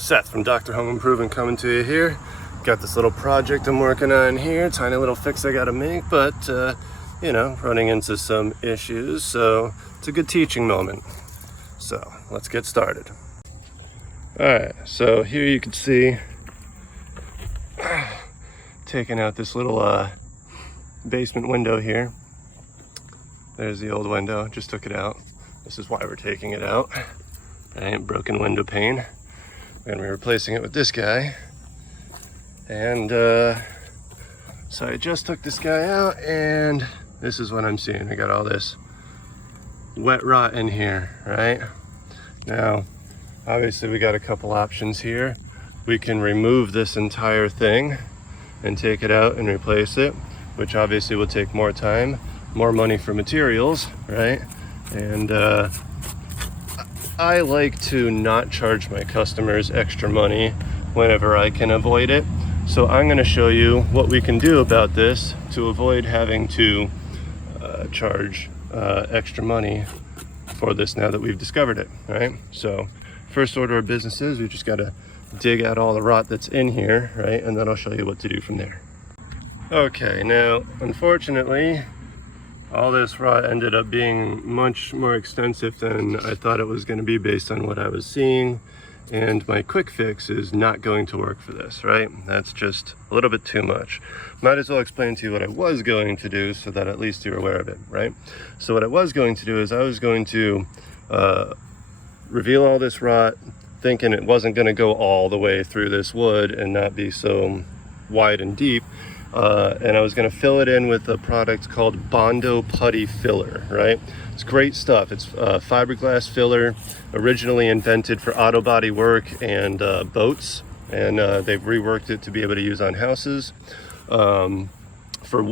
Seth from Dr. Home Improvement coming to you here. Got this little project I'm working on here, tiny little fix I gotta make, but you know, running into some issues, so it's a good teaching moment. So let's get started. All right, so here you can see taking out this little basement window here. There's the old window, just took it out. This is why we're taking it out. Right, broken window pane. We're gonna be replacing it with this guy. And so I just took this guy out, and this is what I'm seeing. I got all this wet rot in here, right? Now, obviously we got a couple options here. We can remove this entire thing and take it out and replace it, which obviously will take more time, more money for materials, right? And I like to not charge my customers extra money whenever I can avoid it. So I'm going to show you what we can do about this to avoid having to charge extra money for this now that we've discovered it, right? So first order of business is we just got to dig out all the rot that's in here, right? And then I'll show you what to do from there. Okay, now unfortunately, all this rot ended up being much more extensive than I thought it was going to be based on what I was seeing. And my quick fix is not going to work for this, right? That's just a little bit too much. Might as well explain to you what I was going to do so that at least you're aware of it, right? So what I was going to do is I was going to reveal all this rot, thinking it wasn't going to go all the way through this wood and not be so wide and deep. And I was going to fill it in with a product called Bondo Putty Filler, right? It's great stuff. It's fiberglass filler, originally invented for auto body work and boats, and they've reworked it to be able to use on houses for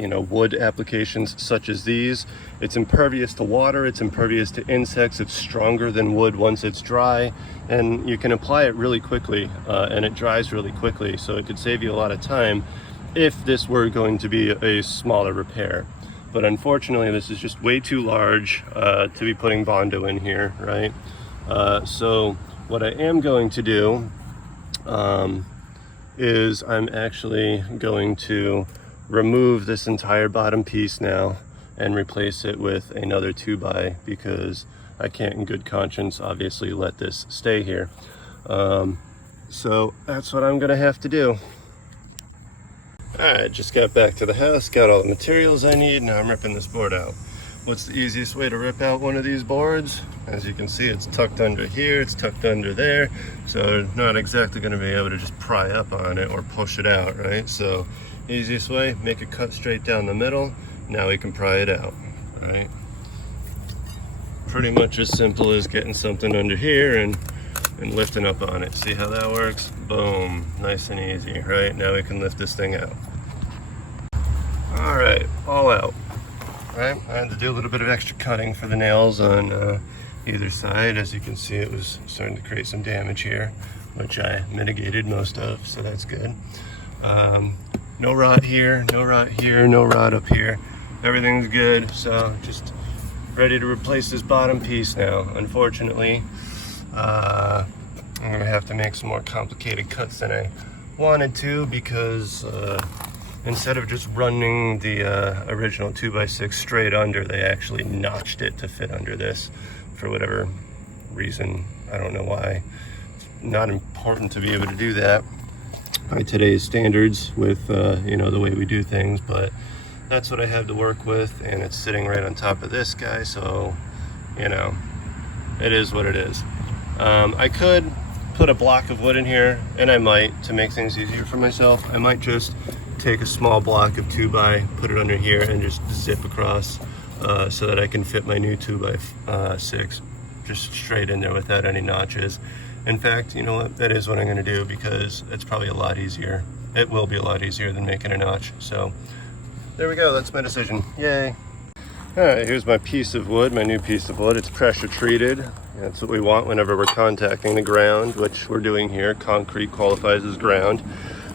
you know, wood applications such as these. It's impervious to water, it's impervious to insects, it's stronger than wood once it's dry, and you can apply it really quickly, and it dries really quickly, so it could save you a lot of time if this were going to be a smaller repair. But unfortunately, this is just way too large to be putting Bondo in here, right? So what I am going to do is I'm actually going to remove this entire bottom piece now and replace it with another 2x, because I can't in good conscience obviously let this stay here. So that's what I'm gonna have to do. Alright, just got back to the house, got all the materials I need, now I'm ripping this board out. What's the easiest way to rip out one of these boards? As you can see, it's tucked under here, it's tucked under there, so not exactly going to be able to just pry up on it or push it out, right? So easiest way, make a cut straight down the middle, now we can pry it out, right? Pretty much as simple as getting something under here and lifting up on it. See how that works? Boom, nice and easy, right? Now we can lift this thing out. All right, all out, right? I had to do a little bit of extra cutting for the nails on either side. As you can see, it was starting to create some damage here, which I mitigated most of, so that's good. No rot here, no rot here, no rot up here. Everything's good, so just ready to replace this bottom piece now. Unfortunately, I'm gonna have to make some more complicated cuts than I wanted to, because instead of just running the original 2x6 straight under, they actually notched it to fit under this for whatever reason. I don't know why. It's not important to be able to do that by today's standards with you know, the way we do things, but that's what I have to work with, and it's sitting right on top of this guy, so you know, it is what it is. I could put a block of wood in here, and I might, to make things easier for myself, I might just take a small block of 2x, put it under here, and just zip across so that I can fit my new 2x6 just straight in there without any notches. In fact, you know what, that is what I'm going to do, because it's probably a lot easier. It will be a lot easier than making a notch. So there we go, that's my decision. Yay. All right, here's my piece of wood, my new piece of wood. It's pressure treated. That's what we want whenever we're contacting the ground, which we're doing here. Concrete qualifies as ground,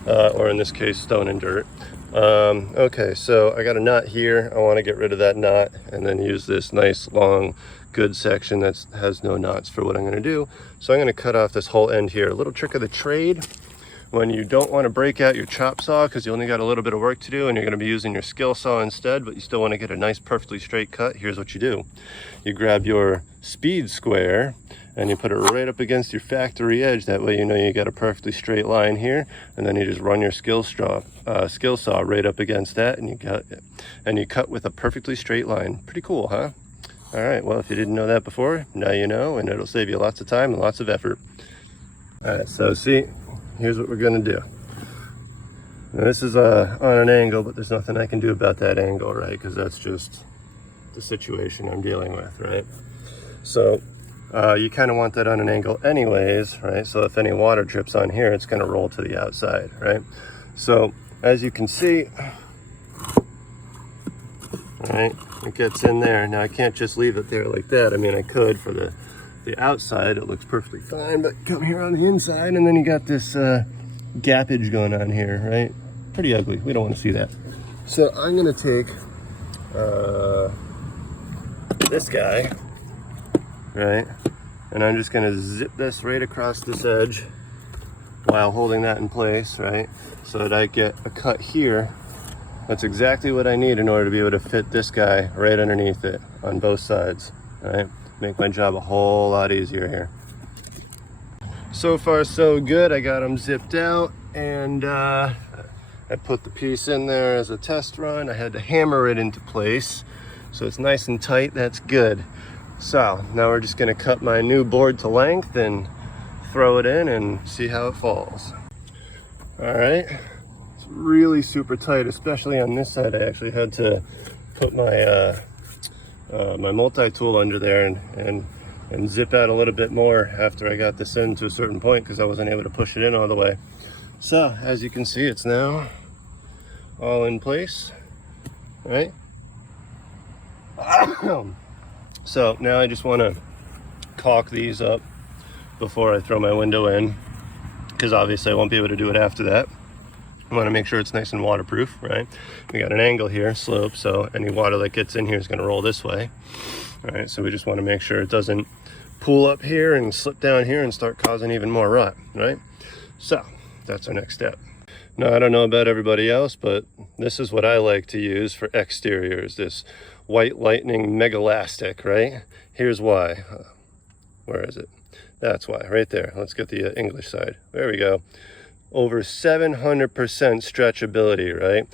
or in this case, stone and dirt. Okay, so I got a knot here. I want to get rid of that knot and then use this nice long good section that has no knots for what I'm going to do. So I'm going to cut off this whole end here. A little trick of the trade: when you don't want to break out your chop saw because you only got a little bit of work to do and you're going to be using your skill saw instead, but you still want to get a nice perfectly straight cut, here's what you do. You grab your speed square and you put it right up against your factory edge. That way you know you got a perfectly straight line here, and then you just run your skill saw right up against that, and you cut with a perfectly straight line. Pretty cool, huh? All right, well, if you didn't know that before, now you know, and it'll save you lots of time and lots of effort. All right, so see, here's what we're gonna do. Now, this is on an angle, but there's nothing I can do about that angle, right? Because that's just the situation I'm dealing with, right? So you kind of want that on an angle anyways, right? So if any water drips on here, it's gonna roll to the outside, right? So as you can see, right, it gets in there. Now I can't just leave it there like that. I mean, I could for the outside, it looks perfectly fine, but come here on the inside and then you got this gappage going on here, right? Pretty ugly. We don't want to see that. So I'm gonna take this guy, right, and I'm just gonna zip this right across this edge while holding that in place, right, so that I get a cut here. That's exactly what I need in order to be able to fit this guy right underneath it on both sides, right? Make my job a whole lot easier here. So far so good. I got them zipped out, and I put the piece in there as a test run. I had to hammer it into place so it's nice and tight. That's good. So now we're just going to cut my new board to length and throw it in and see how it falls. All right, it's really super tight, especially on this side. I actually had to put my my multi-tool under there and zip out a little bit more after I got this in to a certain point because I wasn't able to push it in all the way. So as you can see, it's now all in place, right? So now I just want to caulk these up before I throw my window in, because obviously I won't be able to do it after that. I want to make sure it's nice and waterproof, right? We got an angle here, slope, so any water that gets in here is going to roll this way. All right, so we just want to make sure it doesn't pool up here and slip down here and start causing even more rot, right? So that's our next step. Now, I don't know about everybody else, but this is what I like to use for exteriors, this White Lightning Megalastic, right? Here's why. Where is it? That's why, right there. Let's get the English side. There we go. Over 700% stretchability, right?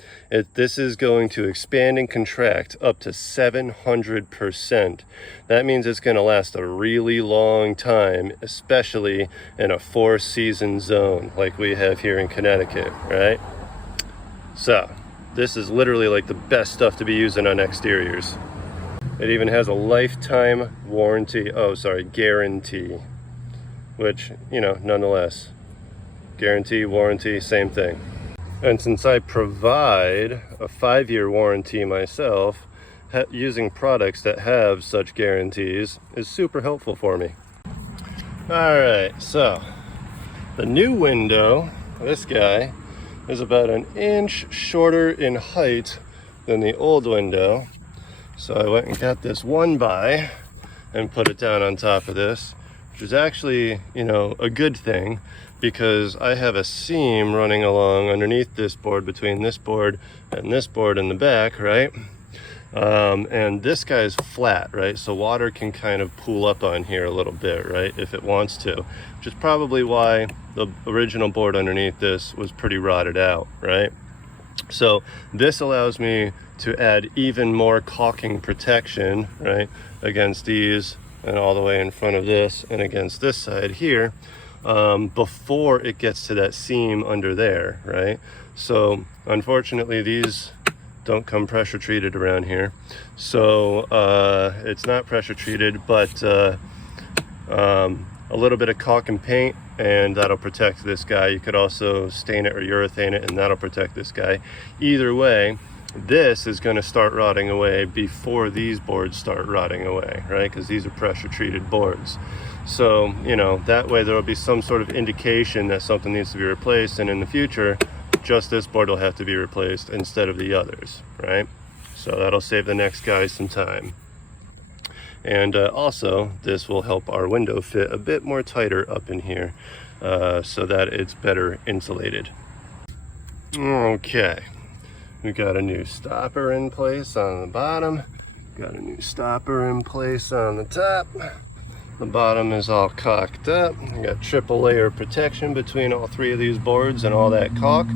This is going to expand and contract up to 700%. That means it's going to last a really long time, especially in a 4-season zone like we have here in Connecticut, right? So this is literally like the best stuff to be using on exteriors. It even has a lifetime warranty, guarantee, which, you know, nonetheless, guarantee, warranty, same thing. And since I provide a 5-year warranty myself, using products that have such guarantees is super helpful for me. All right, so the new window, this guy, is about 1 inch shorter in height than the old window. So I went and got this 1x and put it down on top of this, which is actually, you know, a good thing, because I have a seam running along underneath this board, between this board and this board in the back, right? And this guy's flat, right? So water can kind of pool up on here a little bit, right? If it wants to, which is probably why the original board underneath this was pretty rotted out, right? So this allows me to add even more caulking protection, right? Against these and all the way in front of this and against this side here, before it gets to that seam under there, right? So unfortunately these don't come pressure treated around here, so it's not pressure treated, but a little bit of caulk and paint and that'll protect this guy. You could also stain it or urethane it and that'll protect this guy. Either way, this is going to start rotting away before these boards start rotting away, right? Because these are pressure treated boards. So, you know, that way there will be some sort of indication that something needs to be replaced, and in the future just this board will have to be replaced instead of the others, right? So that'll save the next guy some time. And also, this will help our window fit a bit more tighter up in here so that it's better insulated. Okay, we got a new stopper in place on the bottom. Got a new stopper in place on the top. The bottom is all caulked up. I got triple layer protection between all three of these boards and all that caulk.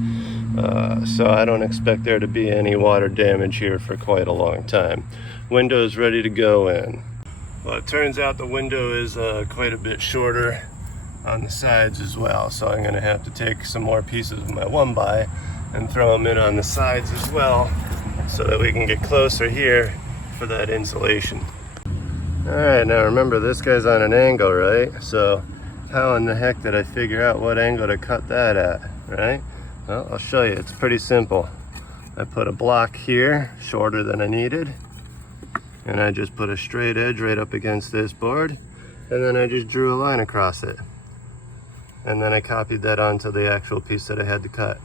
So I don't expect there to be any water damage here for quite a long time. Window's ready to go in. Well, it turns out the window is quite a bit shorter on the sides as well. So I'm gonna have to take some more pieces of my 1x and throw them in on the sides as well so that we can get closer here for that insulation. All right, now remember this guy's on an angle, right? So how in the heck did I figure out what angle to cut that at, right? Well, I'll show you, it's pretty simple. I put a block here, shorter than I needed, and I just put a straight edge right up against this board, and then I just drew a line across it. And then I copied that onto the actual piece that I had to cut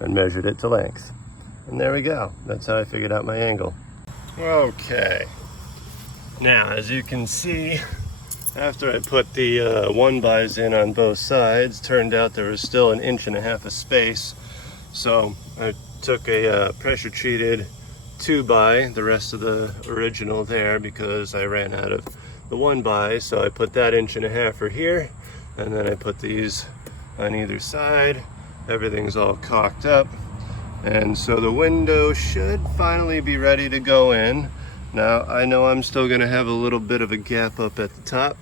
and measured it to length. And there we go, that's how I figured out my angle. Okay. Now, as you can see, after I put the 1x's in on both sides, turned out there was still 1.5 inches of space. So I took a pressure treated 2x, the rest of the original there, because I ran out of the 1x. So I put that 1.5 inches for here, and then I put these on either side. Everything's all caulked up. And so the window should finally be ready to go in. Now, I know I'm still gonna have a little bit of a gap up at the top,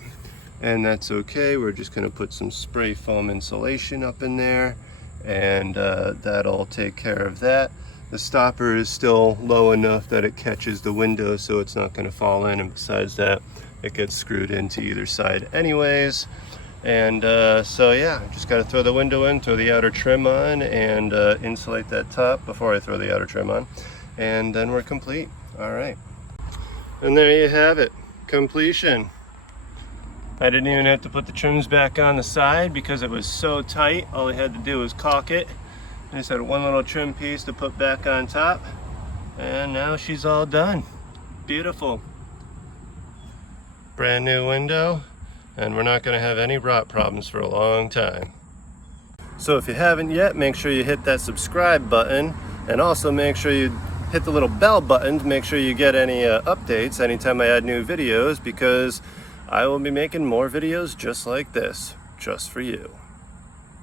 and that's okay. We're just gonna put some spray foam insulation up in there, and that'll take care of that. The stopper is still low enough that it catches the window, so it's not gonna fall in, and besides that, it gets screwed into either side anyways. And so yeah, just gotta throw the window in, throw the outer trim on, and insulate that top before I throw the outer trim on, and then we're complete. All right. And there you have it, completion. I didn't even have to put the trims back on the side because it was so tight. All I had to do was caulk it. I just had one little trim piece to put back on top, and now she's all done. Beautiful. Brand new window, and we're not gonna have any rot problems for a long time. So if you haven't yet, make sure you hit that subscribe button, and also make sure you hit the little bell button to make sure you get any updates anytime I add new videos, because I will be making more videos just like this, just for you.